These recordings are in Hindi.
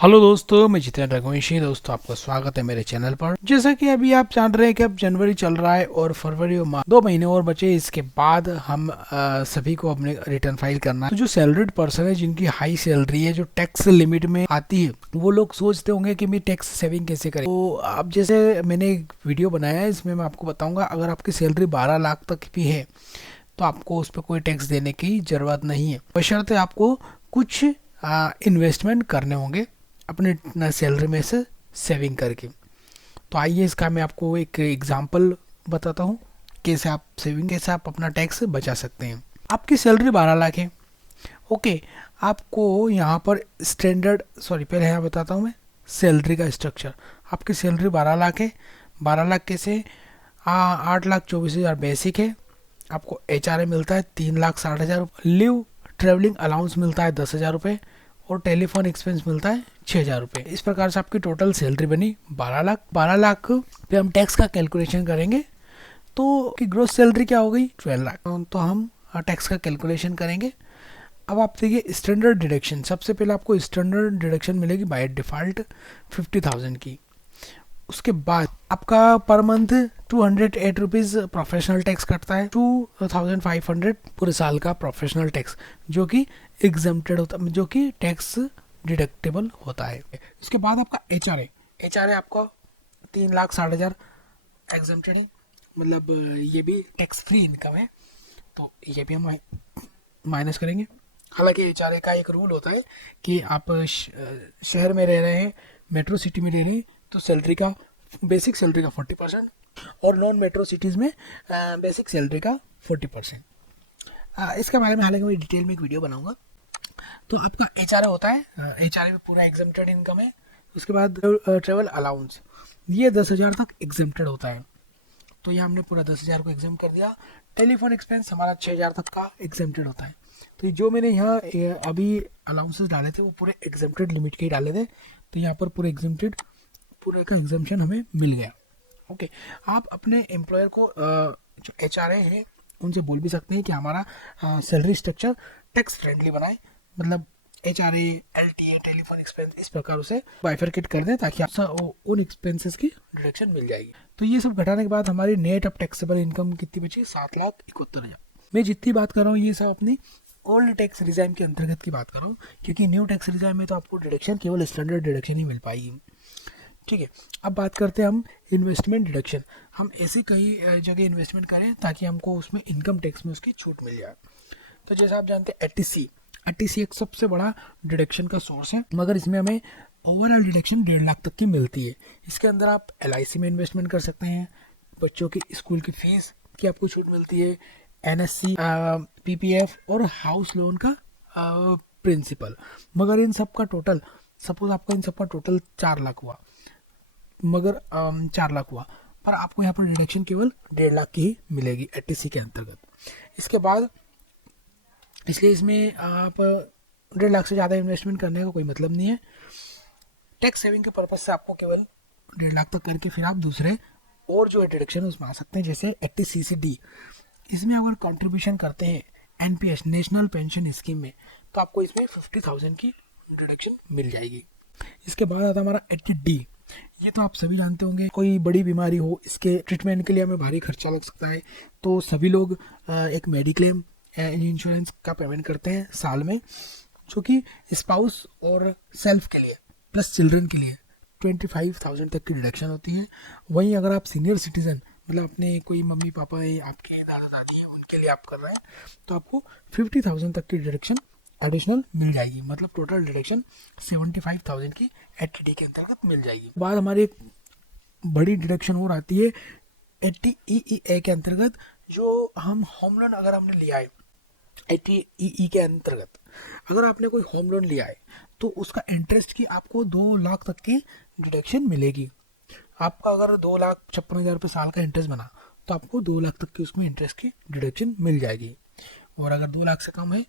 हेलो दोस्तों, मैं जितेंद्र रघुवंशी। दोस्तों, आपका स्वागत है मेरे चैनल पर। जैसा कि अभी आप जान रहे हैं कि अब जनवरी चल रहा है और फरवरी और मार्च 2 महीने और बचे। इसके बाद हम सभी को अपने रिटर्न फाइल करना है। तो जो सैलरीड पर्सन है, जिनकी हाई सैलरी है, जो टैक्स लिमिट में आती है, वो लोग सोचते होंगे कि मैं टैक्स सेविंग कैसे करें। तो अब जैसे मैंने एक वीडियो बनाया है, इसमें मैं आपको बताऊंगा अगर आपकी सैलरी 12 लाख तक भी है तो आपको उस पर कोई टैक्स देने की ज़रूरत नहीं है, बशर्ते आपको कुछ इन्वेस्टमेंट करने होंगे अपने सैलरी में से सेविंग करके। तो आइए इसका मैं आपको एक एग्जांपल बताता हूँ कैसे आप अपना टैक्स बचा सकते हैं। आपकी सैलरी 12 लाख है। ओके, आपको यहाँ पर पहले यहाँ बताता हूँ मैं सैलरी का स्ट्रक्चर। आपकी सैलरी 12 लाख है। 12 लाख कैसे? 8,24,000 बेसिक है। आपको HRA मिलता है 3,60,000। लिव ट्रेवलिंग अलाउंस मिलता है 10,000 रुपये और टेलीफोन एक्सपेंस मिलता है 6,000 रुपये। इस प्रकार से आपकी टोटल सैलरी बनी 12 लाख। 12 लाख पे हम टैक्स का कैलकुलेशन करेंगे तो कि ग्रोस सैलरी क्या हो गई 12 लाख। तो हम टैक्स का कैलकुलेशन करेंगे। अब आप देखिए स्टैंडर्ड डिडक्शन। सबसे पहले आपको स्टैंडर्ड डिडक्शन मिलेगी बाय डिफ़ॉल्ट 50,000 की। उसके बाद आपका per month 208 rupees professional tax कटता है। 2,500 पूरे साल का प्रोफेशनल टैक्स जो कि एग्जम्प्टेड होता है, जो कि टैक्स डिडक्टेबल होता है। उसके बाद आपका एच आर ए आपका 3,60,000 एग्जम्प्टेड है, मतलब ये भी टैक्स फ्री इनकम है। तो ये भी हम माइनस करेंगे। हालांकि HRA का एक रूल होता है कि आप शहर में रह रहे हैं, मेट्रो सिटी में रह रहे हैं, तो सैलरी का बेसिक सैलरी का 40% और नॉन मेट्रो सिटीज़ में बेसिक सैलरी का 40%। इसके बारे में हालांकि मैं डिटेल में एक वीडियो बनाऊंगा। तो आपका HRA होता है, HRA में पूरा एग्जम्प्टेड इनकम है। उसके बाद ट्रेवल अलाउंस, ये 10,000 तक एग्जम्प्टेड होता है। तो ये हमने पूरा 10,000 को एग्जाम कर दिया। टेलीफोन एक्सपेंस हमारा 6,000 तक का एग्जेम्प्टेड होता है। तो जो मैंने यहाँ अभी अलाउंसेस डाले थे वो पूरे एग्जेम्प्टेड लिमिट के ही डाले थे। तो यहाँ पर पूरे एग्जेम्प्टेड पूरे का एग्जामेशन हमें मिल गया। ओके, आप अपने एम्प्लॉयर को जो HRA है उनसे बोल भी सकते हैं कि हमारा सैलरी स्ट्रक्चर टैक्स फ्रेंडली बनाए, मतलब HRA, LTA, टेलीफोन एक्सपेंस इस प्रकार उसे बाइफरकेट कर दें ताकि आप उन एक्सपेंसेस की डिडक्शन मिल जाएगी। तो ये सब घटाने के बाद हमारी नेट ऑफ टैक्सेबल इनकम कितनी बची? 7,71,000। मैं जितनी बात कर रहा हूँ ये सब अपनी ओल्ड टैक्स रिजाइम के अंतर्गत की बात कर रहा हूँ, क्योंकि न्यू टैक्स रिजाइम में तो आपको डिडक्शन केवल स्टैंडर्ड डिडक्शन ही मिल पाएगी। ठीक है, अब बात करते हैं हम इन्वेस्टमेंट डिडक्शन। हम ऐसे कई जगह इन्वेस्टमेंट करें ताकि हमको उसमें इनकम टैक्स में उसकी छूट मिल जाए। तो जैसा आप जानते हैं एटीसी एक सबसे बड़ा डिडक्शन का सोर्स है, मगर इसमें हमें ओवरऑल डिडक्शन 1.5 लाख तक की मिलती है। इसके अंदर आप LIC में इन्वेस्टमेंट कर सकते हैं, बच्चों की स्कूल की फीस की आपको छूट मिलती है, NSC, PPF और हाउस लोन का प्रिंसिपल। मगर इन सब का टोटल, सपोज आपका इन सब का टोटल 4 लाख हुआ, मगर 4 लाख हुआ, पर आपको यहाँ पर डिडक्शन केवल 1.5 लाख की ही मिलेगी एटीसी के अंतर्गत। इसके बाद इसलिए इसमें आप 1.5 लाख से ज़्यादा इन्वेस्टमेंट करने का कोई मतलब नहीं है। टैक्स सेविंग के पर्पज से आपको केवल 1.5 लाख तक करके फिर आप दूसरे और जो डिडक्शन उसमें आ सकते हैं, जैसे 80CCD। इसमें अगर कंट्रीब्यूशन करते हैं NPS, नेशनल पेंशन स्कीम में, तो आपको इसमें 50,000 की डिडक्शन मिल जाएगी। इसके बाद आता है हमारा 80D। ये तो आप सभी जानते होंगे, कोई बड़ी बीमारी हो, इसके ट्रीटमेंट के लिए हमें भारी खर्चा लग सकता है, तो सभी लोग एक मेडिक्लेम इंश्योरेंस का पेमेंट करते हैं साल में, जो कि स्पाउस और सेल्फ के लिए प्लस चिल्ड्रन के लिए 25,000 तक की डिडक्शन होती है। वहीं अगर आप सीनियर सिटीजन, मतलब अपने कोई मम्मी पापा है, आपके दादा दादी है, उनके लिए आप कर रहे हैं, तो आपको 50,000 तक की डिडक्शन एडिशनल मिल जाएगी। मतलब टोटल डिडक्शन 75,000 की 80D के अंतर्गत मिल जाएगी। बाद हमारी एक बड़ी डिडक्शन और आती है 80EE के अंतर्गत, जो हम होम लोन अगर हमने लिया है 80EE के अंतर्गत, अगर आपने कोई होम लोन लिया है तो उसका इंटरेस्ट की आपको 2 लाख तक की डिडक्शन मिलेगी। आपका अगर 2,56,000 रुपये साल का इंटरेस्ट बना तो आपको 2 लाख तक की उसमें इंटरेस्ट की डिडक्शन मिल जाएगी। और अगर 2 लाख से कम है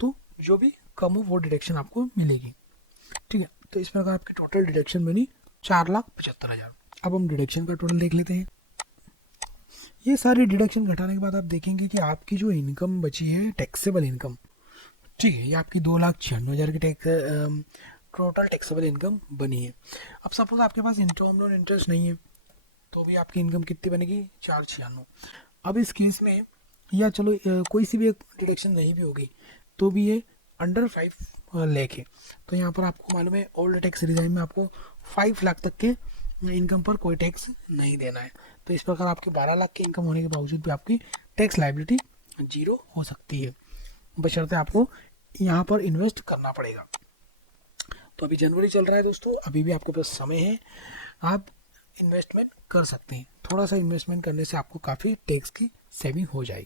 तो जो भी कम हो वो डिडक्शन आपको मिलेगी। ठीक है, तो इस प्रकार आपकी टोटल डिडक्शन बनी 4,75,000। अब हम डिडक्शन का टोटल देख लेते हैं। ये सारी डिडक्शन घटाने के बाद आप देखेंगे कि आपकी जो इनकम बची है टैक्सेबल इनकम, ठीक है, ये आपकी 2,96,000 की टैक्स टोटल टैक्सेबल इनकम बनी है। अब सपोज आपके पास होम लोन इंटरेस्ट नहीं है तो भी आपकी इनकम कितनी बनेगी, 496। अब इस केस में या चलो कोई सी भी एक डिडक्शन नहीं भी होगी तो भी ये अंडर 5 लाख है। तो यहाँ पर आपको मालूम है ओल्ड टैक्स रिजाइम में आपको 5 लाख तक के इनकम पर कोई टैक्स नहीं देना है। तो इस प्रकार आपके 12 लाख की इनकम होने के बावजूद भी आपकी टैक्स लायबिलिटी 0 हो सकती है, बशर्ते आपको यहाँ पर इन्वेस्ट करना पड़ेगा। तो अभी जनवरी चल रहा है दोस्तों, अभी भी आपके पास समय है, आप इन्वेस्टमेंट कर सकते हैं। थोड़ा सा इन्वेस्टमेंट करने से आपको काफ़ी टैक्स की सेविंग हो जाएगी।